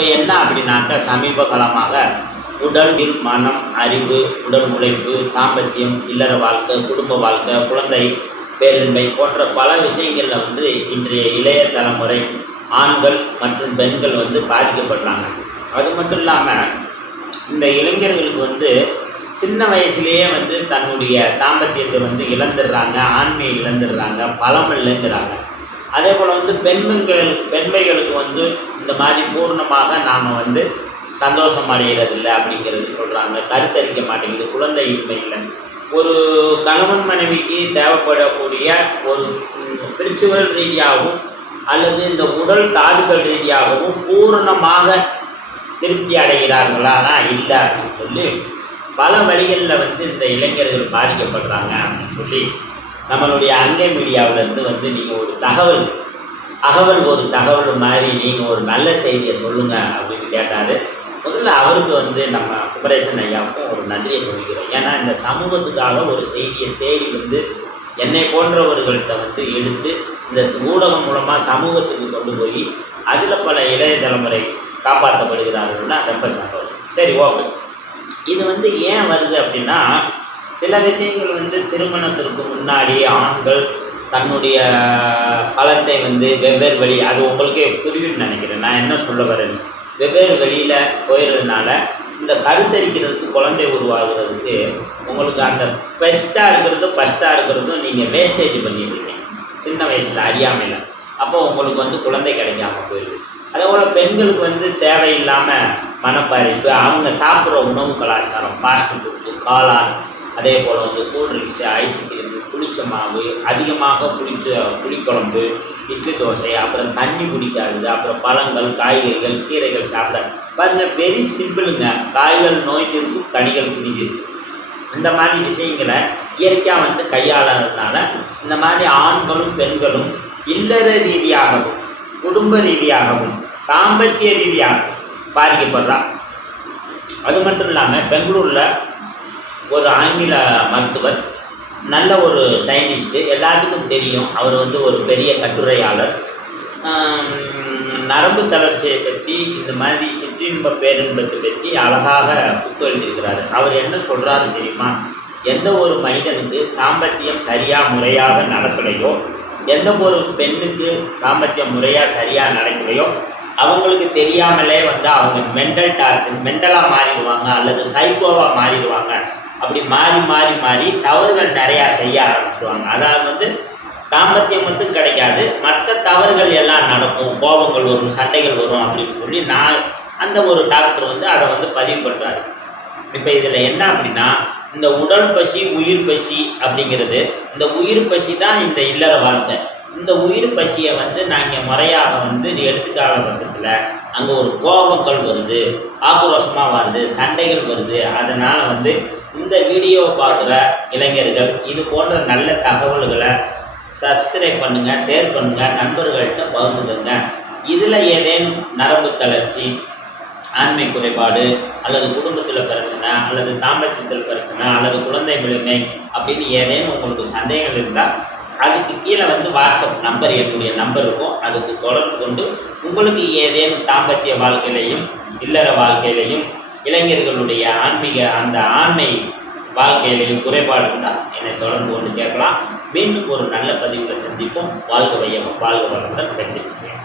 இப்போ என்ன அப்படின்னாக்கா சமீப காலமாக உடல், மனம், அறிவு, உடல் உழைப்பு, தாம்பத்தியம், இல்லற வாழ்க்கை, குடும்ப வாழ்க்கை, குழந்தை பேரின்மை போன்ற பல விஷயங்களில் வந்து இன்றைய இளைய தலைமுறை ஆண்கள் மற்றும் பெண்கள் வந்து பாதிக்கப்படுறாங்க. அது மட்டும் இல்லாமல் இந்த இளைஞர்களுக்கு வந்து சின்ன வயசுலேயே வந்து தன்னுடைய தாம்பத்தியத்தை வந்து இழந்துடுறாங்க, ஆண்மையை இழந்துடுறாங்க, பலம் இல்லைங்கிறாங்க. அதே போல் வந்து பெண்மைகளுக்கு வந்து இந்த மாதிரி பூர்ணமாக நாம் வந்து சந்தோஷம் அடைகிறதில்லை அப்படிங்கிறது சொல்கிறாங்க. கருத்தரிக்க மாட்டேங்குது, குழந்தை இன்மை இல்லை. ஒரு கணவன் மனைவிக்கு தேவைப்படக்கூடிய ஒரு ஸ்பிரிச்சுவல் ரீதியாகவும் அல்லது இந்த உடல் தாதுகள் ரீதியாகவும் பூரணமாக திருப்தி அடைகிறார்களானா இல்லை அப்படின்னு சொல்லி பல வழிகளில் வந்து இந்த இளைஞர்கள் பாதிக்கப்படுறாங்க அப்படின்னு சொல்லி நம்மளுடைய அங்கே மீடியாவிலேருந்து வந்து நீங்கள் ஒரு தகவல் மாதிரி நீங்கள் ஒரு நல்ல செய்தியை சொல்லுங்கள் அப்படின்னு கேட்டார். முதல்ல அவருக்கு வந்து நம்ம குமரேசன் ஐயாவுக்கும் ஒரு நன்றியை சொல்லிக்கிறோம். ஏன்னா இந்த சமூகத்துக்காக ஒரு செய்தியை தேடி வந்து என்னை போன்றவர்கள்ட்ட வந்து எடுத்து இந்த ஊடகம் மூலமாக சமூகத்துக்கு கொண்டு போய் அதில் பல இளைய தலைமுறை காப்பாற்றப்படுகிறார்கள்னா ரொம்ப சந்தோஷம். சரி, ஓகே. இது வந்து ஏன் வருது அப்படின்னா, சில விஷயங்கள் வந்து திருமணத்திற்கு முன்னாடி ஆண்கள் தன்னுடைய பலத்தை வந்து வெவ்வேறு வழி, அது உங்களுக்கே புரியும்னு நினைக்கிறேன். நான் என்ன சொல்ல வரேன், வெவ்வேறு வழியில் போயிடுறதுனால இந்த கருத்தரிக்கிறதுக்கு, குழந்தை உருவாகிறதுக்கு உங்களுக்கு அந்த ஃபஸ்ட்டாக இருக்கிறதும் நீங்கள் வேஸ்டேஜ் பண்ணிடுறீங்க சின்ன வயசில் அறியாமையில். அப்போ உங்களுக்கு வந்து குழந்தை கிடைக்காம போயிடுது. அதே போல் பெண்களுக்கு வந்து தேவையில்லாமல் மனப்பாரிப்பு, அவங்க சாப்பிட்ற உணவு கலாச்சாரம், ஃபாஸ்ட் ஃபுட்டு, காளான், அதே போல் வந்து கூல்ட்ரிங்க்ஸு, ஐஸ்கிரீமு, புளிச்ச மாவு, அதிகமாக புளிக்குழம்பு, இட்லி தோசை, அப்புறம் தண்ணி குடிக்காது, அப்புறம் பழங்கள், காய்கறிகள், கீரைகள் சாப்பிட பாருங்கள். வெரி சிம்பிளுங்க. காய்கள் நோய் தீர்க்கும், கனிகள் குடிதீர்க்கும். இந்த மாதிரி விஷயங்களை இயற்கையாக வந்து கையாளறதுனால இந்த மாதிரி ஆண்களும் பெண்களும் இல்லற ரீதியாகவும் குடும்ப ரீதியாகவும் தாம்பத்திய ரீதியாகவும் பாதிக்கப்படுறான். அது மட்டும் இல்லாமல் பெங்களூரில் ஒரு ஆங்கில மருத்துவர், நல்ல ஒரு சயின்டிஸ்ட்டு, எல்லாத்துக்கும் தெரியும். அவர் வந்து ஒரு பெரிய கட்டுரையாளர். நரம்பு தளர்ச்சியை பற்றி, இந்த மாதிரி சிற்றின்ப பேரின்பத்தை பற்றி அழகாக புக்கு எழுதியிருக்கிறாரு. அவர் என்ன சொல்கிறாரு தெரியுமா? எந்த ஒரு மனிதனுக்கு தாம்பத்தியம் சரியாக முறையாக நடக்கலையோ, எந்த ஒரு பெண்ணுக்கு தாம்பத்தியம் முறையாக சரியாக நடக்கலையோ, அவங்களுக்கு தெரியாமலே வந்து அவங்க மென்டலாக மாறிடுவாங்க அல்லது சைக்கோவாக மாறிடுவாங்க. அப்படி மாறி தவறுகள் நிறையா செய்ய ஆரம்பிச்சுடுவாங்க. அதாவது வந்து தாம்பத்தியம் வந்து கிடைக்காது, மற்ற தவறுகள் எல்லாம் நடக்கும், கோபங்கள் வரும், சண்டைகள் வரும் அப்படின்னு சொல்லி அந்த ஒரு டாக்டர் வந்து அதை வந்து பதிவு பண்ணுறாரு. இப்போ இதில் என்ன அப்படின்னா, இந்த உடல் பசி, உயிர் பசி அப்படிங்கிறது, இந்த உயிர் பசி தான் இந்த இல்லற வாழ்க்கை. இந்த உயிர் பசியை வந்து நாங்கள் முறையாக வந்து எடுத்துக்காத பட்சத்தில் அங்கே ஒரு கோபங்கள் வருது, ஆக்ரோஷமாக வருது, சண்டைகள் வருது. அதனால் வந்து இந்த வீடியோவை பார்க்குற இளைஞர்கள் இது போன்ற நல்ல தகவல்களை சப்ஸ்கிரைப் பண்ணுங்கள், ஷேர் பண்ணுங்கள், நண்பர்கள்ட்ட பகிர்ந்துக்கங்க. இதில் ஏதேனும் நரம்பு தளர்ச்சி, ஆண்மை குறைபாடு, அல்லது குடும்பத்தில் பிரச்சனை, அல்லது தாம்பத்தியத்தில் பிரச்சனை, அல்லது குழந்தை விழுமை அப்படின்னு ஏதேனும் உங்களுக்கு சந்தேகம் இருந்தால் அதுக்கு கீழே வந்து வாட்ஸ்அப் நம்பர், என்னுடைய நம்பர் இருக்கும். அதுக்கு தொடர்பு கொண்டு உங்களுக்கு ஏதேனும் தாம்பத்திய வாழ்க்கையிலையும் இல்லற வாழ்க்கையிலையும் இளைஞர்களுடைய ஆண்மை வாழ்க்கையிலையும் குறைபாடு இருந்தால் என்னை தொடர்பு கொண்டு கேட்கலாம். மீண்டும் ஒரு நல்ல பதிவில் சந்திப்போம். வாழ்க வையகம், வாழ்க வளமுடன். வெற்றி நிச்சயம்.